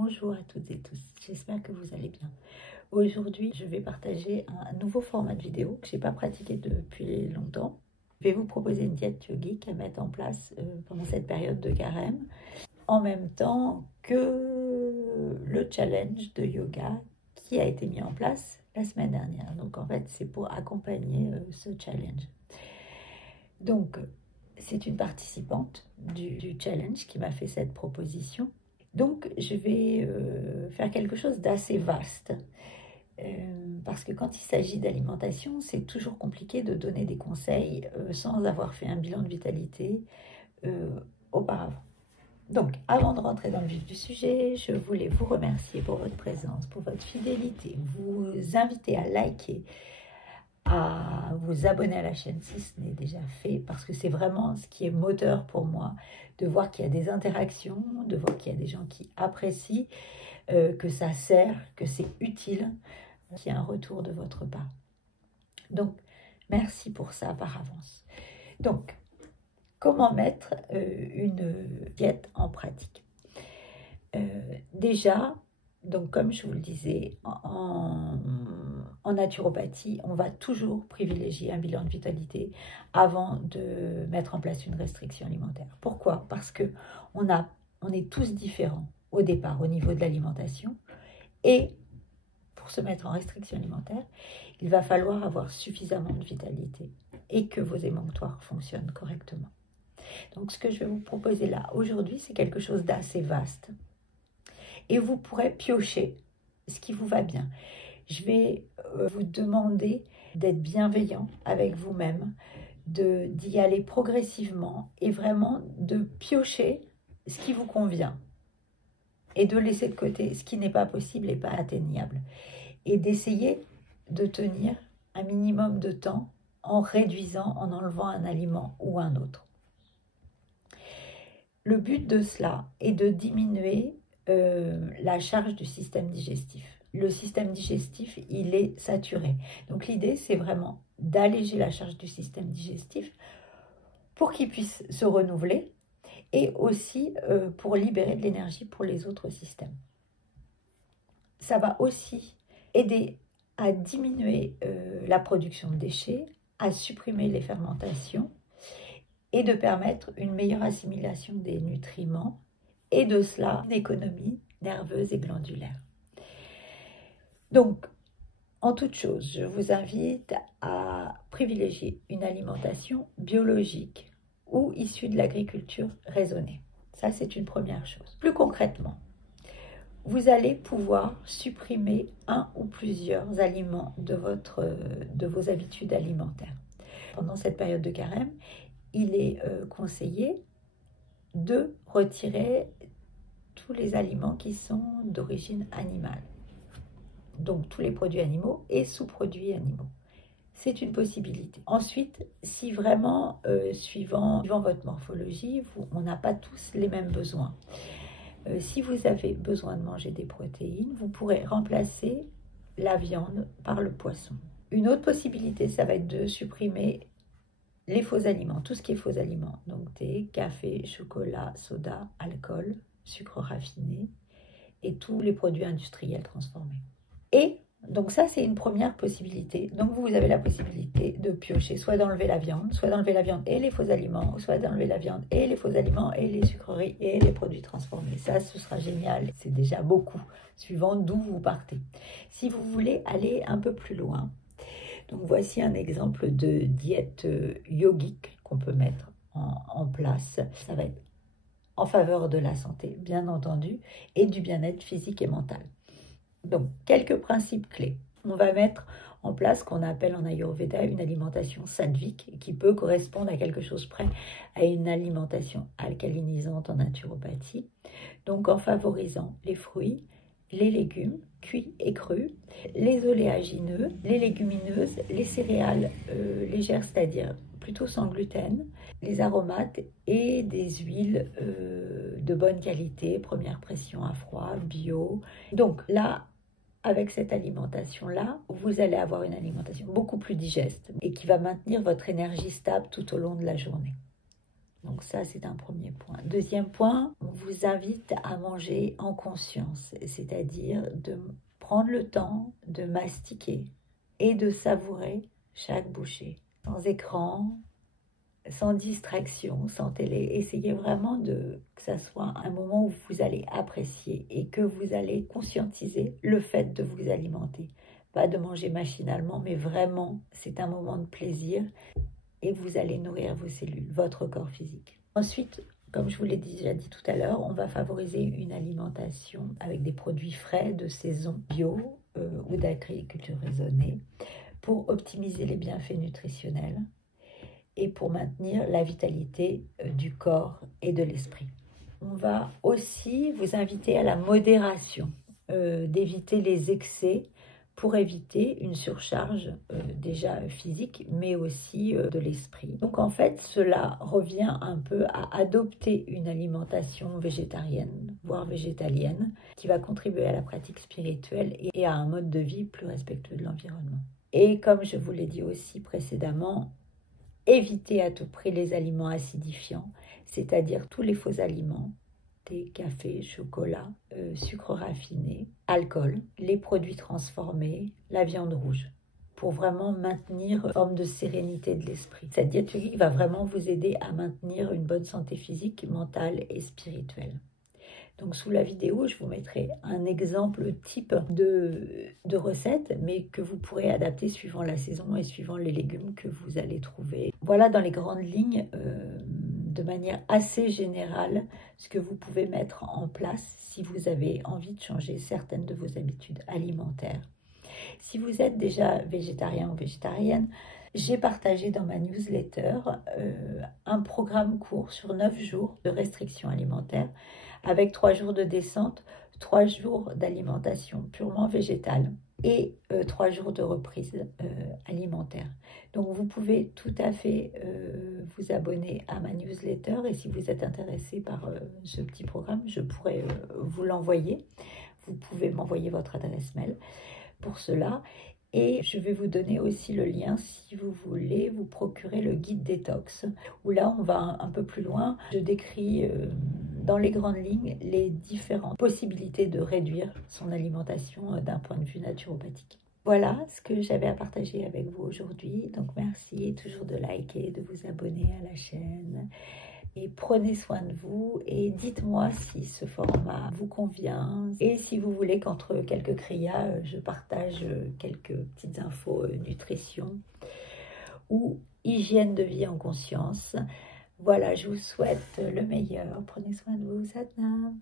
Bonjour à toutes et tous, j'espère que vous allez bien. Aujourd'hui, je vais partager un nouveau format de vidéo que je n'ai pas pratiqué depuis longtemps. Je vais vous proposer une diète yogique à mettre en place pendant cette période de carême, en même temps que le challenge de yoga qui a été mis en place la semaine dernière. Donc en fait, c'est pour accompagner ce challenge. Donc, c'est une participante du challenge qui m'a fait cette proposition. Donc, je vais faire quelque chose d'assez vaste. Parce que quand il s'agit d'alimentation, c'est toujours compliqué de donner des conseils sans avoir fait un bilan de vitalité auparavant. Donc, avant de rentrer dans le vif du sujet, je voulais vous remercier pour votre présence, pour votre fidélité, vous inviter à liker, à vous abonner à la chaîne si ce n'est déjà fait, parce que c'est vraiment ce qui est moteur pour moi, de voir qu'il y a des interactions, de voir qu'il y a des gens qui apprécient, que ça sert, que c'est utile, qu'il y a un retour de votre part. Donc, merci pour ça par avance. Donc, comment mettre une diète en pratique? Déjà, donc comme je vous le disais, en naturopathie, on va toujours privilégier un bilan de vitalité avant de mettre en place une restriction alimentaire. Pourquoi? Parce que on est tous différents au départ au niveau de l'alimentation, et pour se mettre en restriction alimentaire, il va falloir avoir suffisamment de vitalité et que vos émonctoires fonctionnent correctement. Donc ce que je vais vous proposer là aujourd'hui, c'est quelque chose d'assez vaste. Et vous pourrez piocher ce qui vous va bien. Je vais vous demander d'être bienveillant avec vous-même, d'y aller progressivement et vraiment de piocher ce qui vous convient et de laisser de côté ce qui n'est pas possible et pas atteignable. Et d'essayer de tenir un minimum de temps en réduisant, en enlevant un aliment ou un autre. Le but de cela est de diminuer la charge du système digestif. Le système digestif, il est saturé. Donc l'idée, c'est vraiment d'alléger la charge du système digestif pour qu'il puisse se renouveler et aussi pour libérer de l'énergie pour les autres systèmes. Ça va aussi aider à diminuer la production de déchets, à supprimer les fermentations et de permettre une meilleure assimilation des nutriments et de cela une économie nerveuse et glandulaire. Donc, en toute chose, je vous invite à privilégier une alimentation biologique ou issue de l'agriculture raisonnée. Ça, c'est une première chose. Plus concrètement, vous allez pouvoir supprimer un ou plusieurs aliments de vos habitudes alimentaires. Pendant cette période de carême, il est conseillé de retirer tous les aliments qui sont d'origine animale. Donc tous les produits animaux et sous-produits animaux. C'est une possibilité. Ensuite, si vraiment, suivant votre morphologie, on n'a pas tous les mêmes besoins. Si vous avez besoin de manger des protéines, vous pourrez remplacer la viande par le poisson. Une autre possibilité, ça va être de supprimer les faux aliments, tout ce qui est faux aliments, donc thé, café, chocolat, soda, alcool, sucre raffiné et tous les produits industriels transformés. Et donc ça, c'est une première possibilité. Donc vous avez la possibilité de piocher, soit d'enlever la viande et les faux aliments, soit d'enlever la viande et les faux aliments et les sucreries et les produits transformés. Ça, ce sera génial. C'est déjà beaucoup, suivant d'où vous partez. Si vous voulez aller un peu plus loin, donc voici un exemple de diète yogique qu'on peut mettre en place. Ça va être en faveur de la santé, bien entendu, et du bien-être physique et mental. Donc, quelques principes clés. On va mettre en place ce qu'on appelle en Ayurveda une alimentation sattvique qui peut correspondre à quelque chose près à une alimentation alcalinisante en naturopathie. Donc, en favorisant les fruits, les légumes cuits et crus, les oléagineux, les légumineuses, les céréales légères, c'est-à-dire plutôt sans gluten, les aromates et des huiles de bonne qualité, première pression à froid, bio. Donc là, avec cette alimentation-là, vous allez avoir une alimentation beaucoup plus digeste et qui va maintenir votre énergie stable tout au long de la journée. Donc ça, c'est un premier point. Deuxième point, on vous invite à manger en conscience, c'est-à-dire de prendre le temps de mastiquer et de savourer chaque bouchée, sans écran, sans distraction, sans télé. Essayez vraiment que ça soit un moment où vous allez apprécier et que vous allez conscientiser le fait de vous alimenter. Pas de manger machinalement, mais vraiment, c'est un moment de plaisir et vous allez nourrir vos cellules, votre corps physique. Ensuite, comme je vous l'ai déjà dit tout à l'heure, on va favoriser une alimentation avec des produits frais, de saison, bio ou d'agriculture raisonnée pour optimiser les bienfaits nutritionnels et pour maintenir la vitalité du corps et de l'esprit. On va aussi vous inviter à la modération, d'éviter les excès pour éviter une surcharge déjà physique, mais aussi de l'esprit. Donc en fait, cela revient un peu à adopter une alimentation végétarienne, voire végétalienne, qui va contribuer à la pratique spirituelle et à un mode de vie plus respectueux de l'environnement. Et comme je vous l'ai dit aussi précédemment, évitez à tout prix les aliments acidifiants, c'est-à-dire tous les faux aliments, thé, café, chocolat, sucre raffiné, alcool, les produits transformés, la viande rouge, pour vraiment maintenir une forme de sérénité de l'esprit. Cette diététique va vraiment vous aider à maintenir une bonne santé physique, mentale et spirituelle. Donc sous la vidéo, je vous mettrai un exemple type de recette, mais que vous pourrez adapter suivant la saison et suivant les légumes que vous allez trouver. Voilà dans les grandes lignes, de manière assez générale, ce que vous pouvez mettre en place si vous avez envie de changer certaines de vos habitudes alimentaires. Si vous êtes déjà végétarien ou végétarienne, j'ai partagé dans ma newsletter un programme court sur 9 jours de restriction alimentaire avec 3 jours de descente, 3 jours d'alimentation purement végétale et 3 jours de reprise alimentaire. Donc vous pouvez tout à fait vous abonner à ma newsletter et si vous êtes intéressé par ce petit programme, je pourrais vous l'envoyer. Vous pouvez m'envoyer votre adresse mail pour cela. Et je vais vous donner aussi le lien si vous voulez vous procurer le guide détox, où là on va un peu plus loin. Je décris dans les grandes lignes les différentes possibilités de réduire son alimentation d'un point de vue naturopathique. Voilà ce que j'avais à partager avec vous aujourd'hui. Donc merci toujours de liker, de vous abonner à la chaîne. Et prenez soin de vous et dites-moi si ce format vous convient et si vous voulez qu'entre quelques criyas, je partage quelques petites infos nutrition ou hygiène de vie en conscience. Voilà, je vous souhaite le meilleur. Prenez soin de vous, Sadhana.